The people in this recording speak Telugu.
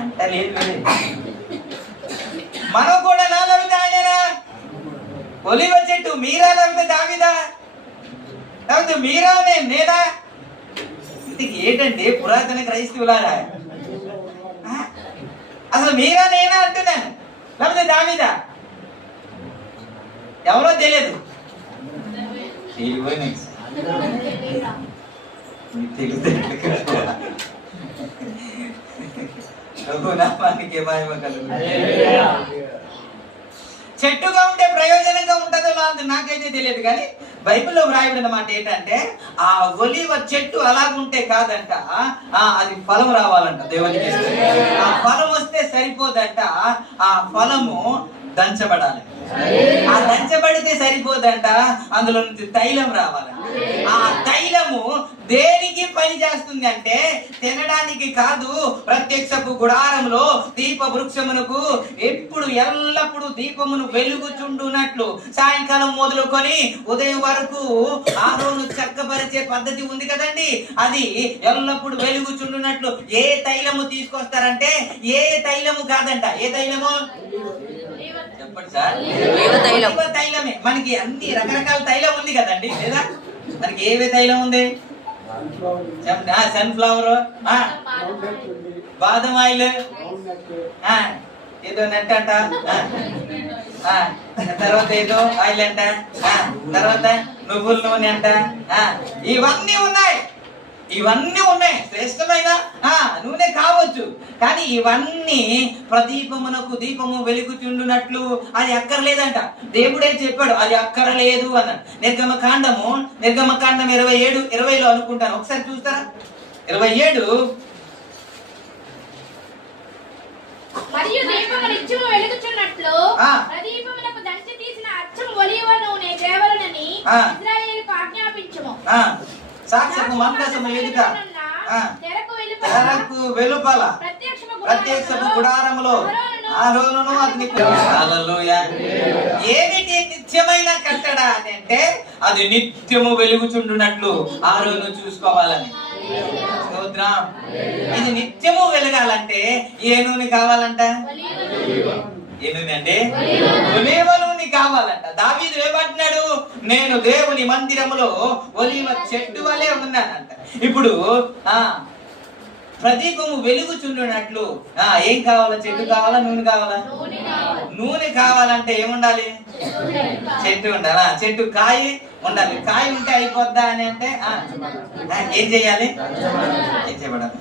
అంత లేదు. మనం కూడా నా లేకపోతే ఆయననా? ఒలివ చెట్టు మీరా లేకపోతే దావీదా? లేకపోతే మీరా నేనా? ఇంటికి ఏంటంటే పురాతన క్రైస్తవులారా, అసలు మీరా నేనా అంటున్నాను, లేకపోతే దావీదా? ఎవరో తెలియదు. చెట్టుగా ఉంటే ప్రయోజనంగా ఉంటుందో నాకైతే తెలియదు, కానీ బైబిల్లో వ్రాయబడిన మాట ఏంటంటే ఆ ఒలివ చెట్టు అలాగుంటే కాదంట, అది ఫలం రావాలంట దేవునికి. ఆ ఫలం వస్తే సరిపోదంట, ఆ ఫలము దంచబడాలి. ఆ దంచబడితే సరిపోదంట, అందులో నుంచి తైలం రావాలి. ఆ తైలము దేనికి పని చేస్తుంది అంటే తినడానికి కాదు. ప్రత్యక్షపు గుడారంలో దీప వృక్షమునకు ఎప్పుడు ఎల్లప్పుడు దీపమును వెలుగుచుండునట్లు సాయంకాలం మొదలుకొని ఉదయం వరకు ఆరోను చక్కపరిచే పద్ధతి ఉంది కదండి, అది ఎల్లప్పుడు వెలుగుచుండునట్లు ఏ తైలము తీసుకొస్తారంటే ఏ తైలము కాదంట. ఏ తైలము చెప్పండి సార్? తైలమే. మనకి అన్ని రకరకాల తైలం ఉంది కదండి, లేదా? మనకి ఏవే తైలం ఉంది? సన్ఫ్లవర్, బాదం ఆయిల్, ఏదో నెట్ అంట, తర్వాత ఏదో ఆయిల్ అంట, తర్వాత నువ్వుల నూనె అంట, ఇవన్నీ ఉన్నాయి. ఇవన్నీ ఉన్నాయి. శ్రేష్టమైన నూనె కావచ్చు, కానీ ఇవన్నీ ప్రదీపమునకు దీపము వెలుగుచుండునట్లు అది అక్కర్లేదంట. దేవుడే చెప్పాడు అది అక్కర్లేదు అన్నాడు. నిర్గమకాండం 27:20లో అనుకుంటాను, ఒకసారి చూస్తారా? 27 మరియు దీపము నిత్యము వెలుగుచున్నట్లు ప్రదీపమునకు దంచి తీసిన అచ్చం ఒలీవ నూనె తేవలనని ఇశ్రాయేలుకు ఆజ్ఞాపించుము. సాక్షపు మందసము ఎదుట తెరకు వెలుపల ప్రత్యక్షపు గుడారములో ఆరోనును అతని. హల్లెలూయా. ఏమిటి నిత్యమైన కట్టడ అని అంటే అది నిత్యము వెలుగుచుండునట్లు ఆరోను చూసుకోవాలని. స్తోత్రం. ఇది నిత్యము వెలగాలంటే ఏ నూనె కావాలంట? ఏ నూనె అంటే ఒలీవ నూనె కావాలంట. దావీదు ఏమంటున్నాడు? నేను దేవుని మందిరములో ఒలీవ చెట్టు వలె ఉన్నానంట. ఇప్పుడు ప్రదీపము వెలుగుచుండునట్లు ఏం కావాలా? చెట్టు కావాలా? నూనె కావాలా? నూనె కావాలంటే ఏముండాలి? చెట్టు ఉండాలా? చెట్టు కాయ ఉండాలి. కాయ ఉంటే అయిపోద్దా అని అంటే ఏం చేయాలి? ఏం చేయబడాలి?